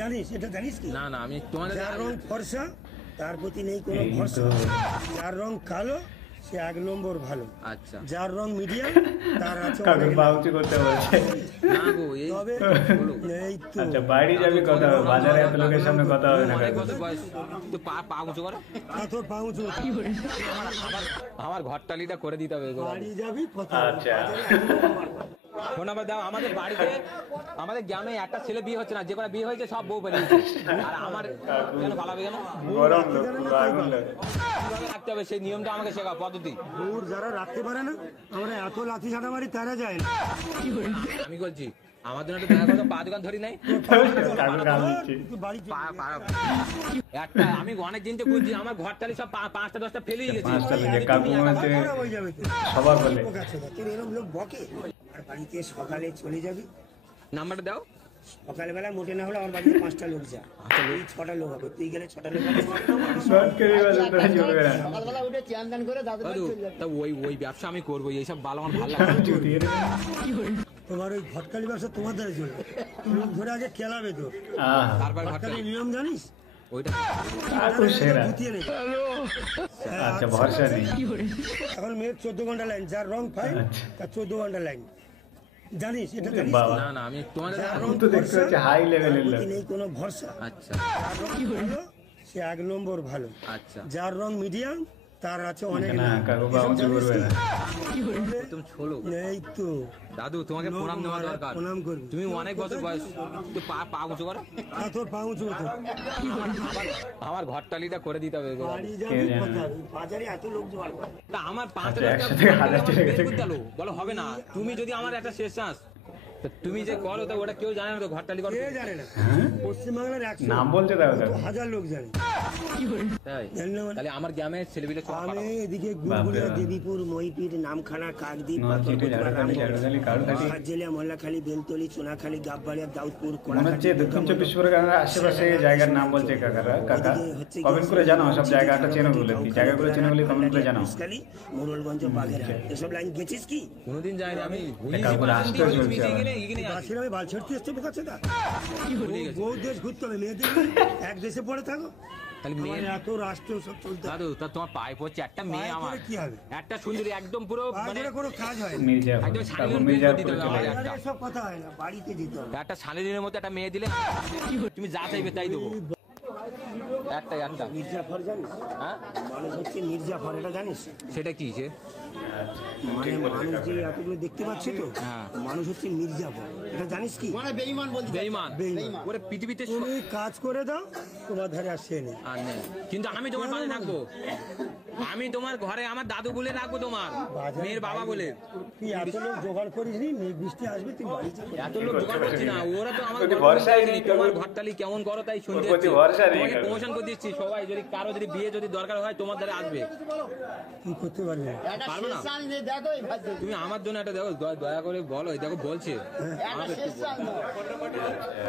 জানিস এটা জানিস কি? না না আমি তোমাদের যার রং ফর্সা তার প্রতি নেই কোনো ভরসা, যার রং কালো সে 1 নম্বর ভালো, আচ্ছা যার রং মিডিয়াম তার আছে কাকে বাউচি করতে বলছে? না গো এই তবে বলো। এই তো আচ্ছা বাইরে যাবি কথা হবে, বাজারে এত লোকের সামনে কথা হবে না। অনেক বছর বয়স তো পা উঁচু করে তোর পা উঁচু আমার ঘরটালিটা করে দিতে হবে গো। বাড়ি যাবি কথা আচ্ছা ফোন নাম্বার দাও। আমাদের বাড়িতে আমাদের গ্রামে একটা ছেলে বিয়ে হচ্ছে না, যে কোনো বিয়ে হয়েছে সব বউ বেরিয়েছে। আর আমার কেন পালাবে কেন? গরম লোক, আগুন লোক। কিভাবে রাখতে হবে সেই নিয়মটা আমাকে শেখাও, পদ্ধতি। দূর যারা রাখতে পারে না, আমরা এত লাথি ঝাঁটা মারি তারা যায় না। আমি বলছি আমার জন্য একটু দয়া করো, পা দোকান ধরি নাই কাকু গাল দিচ্ছে। তুই বাড়ি একটা আমি অনেক দিন তো খুঁজছি, আমার ঘরটালি সব 5টা 10টা ফেলেই গেছি। পাঁচটা লোক, কাকু হচ্ছে হয়ে যাবে তো। সবার বলে। লোক আছে না, তোর এরকম লোক বকে। আর বাড়িতে সকালে চলে যাবি, নাম্বারটা দাও। সকালবেলা মোটে না হলে আমার বাড়িতে 5টা লোক যা, এই 6টা লোক হবে, তুই গেলে 6টা লোক হবে। সরকারি বাজার তো চলবে না। সকালবেলা উঠে চান করে দাদু দাদু তা ওই ব্যবসা আমি করবো, এইসব ভালো আমার ভালো লাগে না। চুরিয়ে দেবে। তোমার ওই ঘটকালি ব্যবসা তোমার দ্বারা চলবে, লোক ধরে আগে খেলাবে তো। আহা, তারপর ঘটকালি নিয়ম জানিস? ওইটা কাকু সেরা। গুটিয়ে নেই। আচ্ছা ভরসা নেই। এখন মেয়ের 14 ঘন্টা লাইন, যার রং ফাইন আচ্ছা। তার 14 ঘন্টা লাইন। জানিস এটা জানিস? বাবা না না আমি তোমাদের যার এখন রং তো দেখতে হচ্ছে হাই লেভেলের লোক। প্রতি নেই কোনো ভরসা, আচ্ছা যার রং কালো সে 1 নম্বর ভালো, আচ্ছা যার রং মিডিয়াম তার আছে অনেক না নাম। কাকু এসব বাউচি জানিস করবে কি? না। তুমি ছোলো এই তো দাদু, তোমাকে প্রণাম নেওয়া দরকার। প্রণাম করবি। তুমি অনেক বছর বয়স, তো পা উঁচু করো। তোর পা উঁচু হতো। আমার ঘরটালিটা করে দিতে হবে গো। বাড়ি যাবি কে জানে? কথা, বাজারে এত লোক জোগাড় করে। তা আমার 5টা আচ্ছা, 10টা একসাথে হাজার টাকা বের থেকে। করতে আলো, বলো হবে না। তুমি যদি আমার একটা শেষ চান্স, তুমি যে করো তো ওটা কেউ জানে না তো, ঘরটালি করো। কে জানে না? পশ্চিমবাংলার 100 নাম বলছে তাও তো। 1000 লোক জানে। তাই জানি না মানে? তাহলে আমার গ্রামের ছেলেপিলে সব আমি পাঠাবো। এদিকে বাপরে গুড়গুড়িয়া, বাপ। দেবীপুর, মইপির, নামখানা, কাকদ্বীপ, নলছিটি, ঝাড়খালি, ঝাড়খালি, কালখালি। হাটজেলিয়া, মোল্লাখালী, বেলতলি, চুনাখালী, গাববাড়িয়া, দাউদপুর, মনে হচ্ছে দক্ষিণ 24 পরগনার আশেপাশে জায়গার নাম বলছে কাকারা। কাকা কমেন্ট করে জানাও সব জায়গাটা চেনো বলে, কি জায়গাগুলো চেনো বলে কমেন্ট করে জানাও। মোড়লগঞ্জ, বাগেরহাট, এসব লাইন গেছিস কি? কোনোদিন যাইনি আমি। কাকু রাষ্ট্র চলছে আবার। বাসিরামে বাল ছেড়তে এসছে বোকাচ্ছে তা। বহু দেশ ঘুরতে হবে, মেয়েদের এক দেশে পড়ে থাকো। তাহলে আমার মেয়ে এত রাষ্ট্র সব চলতে হবে। দাদু তা তোমার পায়ে পড়ছে একটা মেয়ে, পায়ে আমার পড়ে কি হবে? একটা সুন্দরী একদম পুরো মানে বাজারে কোনো কাজ হয় না। মির্জাপুর, একদম কাকু সাইলেন্ট মির্জাপুর দিতে হবে চলে আমার গেছে। একটা। বাজারে এসব কথা হয় না, বাড়িতে যেতে হবে। একটা শালিনের মতো একটা মেয়ে দিলে তুমি যা চাইবে তাই দেবো। একটা মির্জাফর জানিস? হ্যাঁ মানুষ হচ্ছে মির্জাফর, এটা জানিস? সেটা কি সে? মানে মানুষ যে এতগুলো দেখতে পাচ্ছি তো, হ্যাঁ। মানুষ হচ্ছে মির্জাফর, এটা জানিস কি? মানে বেঈমান বলছি। বেঈমান। বেঈমান। ওরে পৃথিবীতে তুমি কাজ করে দাও, তোমার ধারে আসছে নেই। আর নেই, কিন্তু আমি তোমার পাশে থাকবো। আমি তোমার ঘরে আমার দাদু বলে রাখবো, তোমার মেয়ের বাবা বলে। তুই এত লোক জোগাড় করিস নি, মেঘ বৃষ্টি আসবে তুই বাড়ি যাবি। এত লোক জোগাড় করছি না, ওরা তো আমার প্রতি ঘর ভরসাই করতে নেই, আসেনি, তোমার কারণ- ঘরটালি কেমন করো তাই শুনতে প্রতি যাচ্ছি। ভরসা নেই, তোমাকে কারণ। প্রমোশন করে দিচ্ছি, সবাই যদি কারো যদি বিয়ে যদি দরকার হয় তোমার দ্বারা আসবে। তুই করতে পারবি না। একটা পারবো না। শেষ চান্স দিয়ে দেখো এই ভাই। তুমি আমার জন্য একটা দেখো, দয়া করে বলো, এই দেখো বলছে। একটা শেষ চান্স দাও।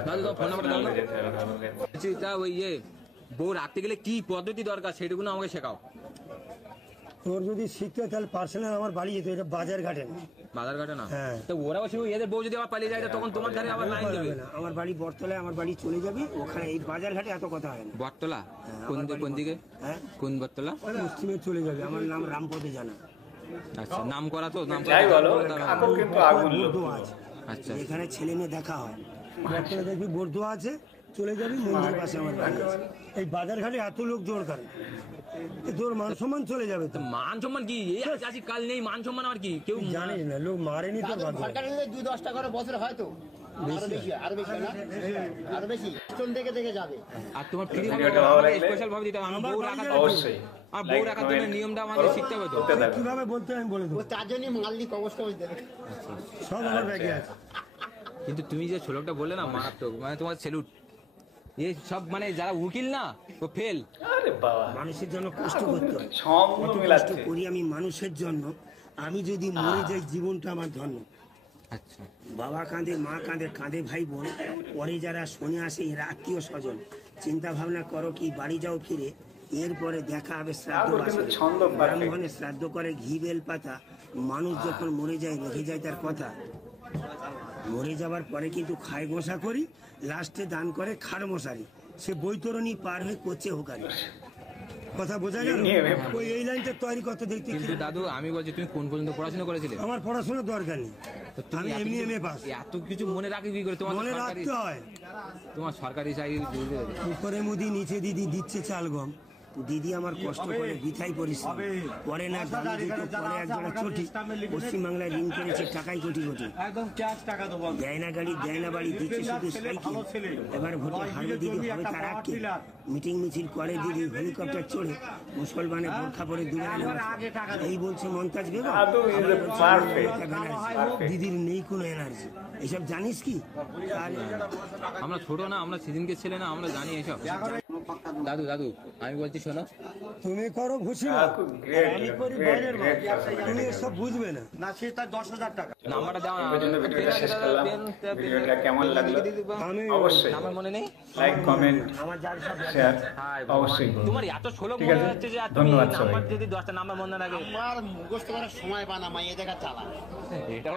দাদু তোমার ফোন নাম্বারটা দাও না। বলছি, তা ওই বউ রাখতে গেলে কি পদ্ধতি দরকার সেটুকু আমাকে শেখাও। তোর যদি শিখতে হয় তাহলে পার্সোনাল আমার বাড়ি যেতে, এটা বাজার ঘাটে না। বাজার ঘাটে না? হ্যাঁ। তো ওরাও শুধু এদের বউ যদি আবার পালিয়ে যায় তখন তোমার ধারে আবার লাইন দেবে। হবে না, আমার বাড়ি বটতলায়, আমার বাড়ি চলে যাবি ওখানে, এই বাজার ঘাটে এত কথা হয় না। বটতলা? হ্যাঁ, কোন আমার বাড়ি কোন দিকে? হ্যাঁ, কোন বটতলা? পশ্চিমে চলে যাবে, আমার নাম রামপদে জানা। আচ্ছা, নাম করা তো, নাম যাই বলো, করা। কাকু কিন্তু আগুন লোক। বর্দোয়া আছে, আচ্ছা এখানে ছেলে মেয়ে দেখা হয়। বটতলা দেখবি বর্দোয়া আছে, চলে যাবি, মন্দিরের পাশে আমার বাড়ি আছে। এই বাজার ঘাটে এত লোক জোর করে, এ তোর মান সম্মান চলে যাবে তো। মান সম্মান কি? এই আজ আছি কাল নেই, মান সম্মান আর কি? কেউ জানিস না, লোক মারেনি তোর দাদু বাদ ঘরটা নিলে 2-10টা করে বছর হয় তো। আরো বেশি, আরো বেশি হয় না? আরো বেশি। স্টোন দেখে দেখে যাবে। আর তোমার ফ্রি ভিডিওটা ভালো লাগলে স্পেশাল ভাবে দিতে হবে। আমার বউ রাখার অবশ্যই আর বউ রাখার জন্য নিয়মটা আমাদের শিখতে হবে তো। করতে থাকো। কিভাবে বলতে হয় আমি বলে ও দেবো, তার জন্যই মাল্লি কবজ টবজ দেবে। সব আমার ব্যাগে আছে। কিন্তু তুমি যে ছোলকটা বললে না, মারাত্মক, মানে তোমার সেলুট। এই সব মানে যারা উকিল না ও ফেল। আরে বাবা, মানুষের জন্য কষ্ট করতে হয়, সঙ্গ কত কষ্ট মিলাচ্ছে। করি আমি মানুষের জন্য। আমি যদি মরে যাই জীবনটা আমার ধন্য। আচ্ছা বাবা কাঁদে, মা কাঁদে, কাঁদে ভাই বোন, পরে যারা শোনে আসে এরা আত্মীয় স্বজন। চিন্তা ভাবনা করো কি বাড়ি যাও ফিরে, এরপরে দেখা হবে শ্রাদ্ধ কাকুর কিন্তু বাসরে। ছন্দ perfect। ব্রাহ্মণে শ্রাদ্ধ করে ঘি বেল পাতা, মানুষ যখন মরে যায় রেখে যায় তার কথা। মরে যাওয়ার পরে কিন্তু খায় গোসা করি, লাস্টে দান করে খাড় মশারি, সে বৈতরণী পার হয়ে করছে হোকারি। কথা বোঝা গেল? ওই এই লাইনটা তৈরি করতে দেখতে কিন্তু দাদু আমি বলছি তুমি কোন পর্যন্ত পড়াশোনা করেছিলে? আমার পড়াশোনার দরকার নেই, তো তুমি আমি এত এমনি কিছু- এমএ পাস। এত কিছু মনে রাখি কি করে? তোমার তো মনে সরকারি- রাখতে হয়। তোমার সরকারি চাকরি উপরে মুদি নিচে দিদি দিচ্ছে চাল গম, দিদি আমার কষ্ট করে বিথাই পরিশ্রম পরে না দামি দিত, পরে একজোড়া চটি, পশ্চিমবাংলায় ঋণ করেছে টাকায় কোটি কোটি, দেয় না গাড়ি দেয় না বাড়ি, দিচ্ছে শুধু সাইকেল। এবার ভোটে হারবে দিদি, হবে তার আটকে, মিটিং মিছিল করে দিদি হেলিকপ্টার চড়ে, মুসলমানের বোরখা পরে দুবেলা নামাজ। এই বলছে মমতাজ বেগম, দাদু is আবার a বলছে perfect, মমতা ব্যানার্জি। perfect. দিদির নেই কোনো এনার্জি, এসব জানিস কি? তাহলে আমরা ছোট না, আমরা সেদিনকে ছেলে না, আমরা জানি এসব। দাদু দাদু আমি বলছি শোনো, তুমি করো ঘুষি মার, কাকু, great, আমি করি great, বাইরের মার। great. তুমি এসব বুঝবে না। নাম্বারটা দাও না। এই পর্যন্ত ভিডিওটা শেষ করলাম। ভিডিওটা কেমন লাগলো আমি অবশ্যই নাম্বার মনে নেই? লাইক, কমেন্ট, আমার যার সাথে শেয়ার হাই অবশ্যই করুন। তোমার এত ষোলো ঠিক মনে আছে? হচ্ছে যে আর তুমি ধন্যবাদ সবাই। নাম্বার যদি 10টা নাম্বার মনে না থাকে আমার মুখস্থ করার সময় পানা মাইয়ে দেখা চালা এটা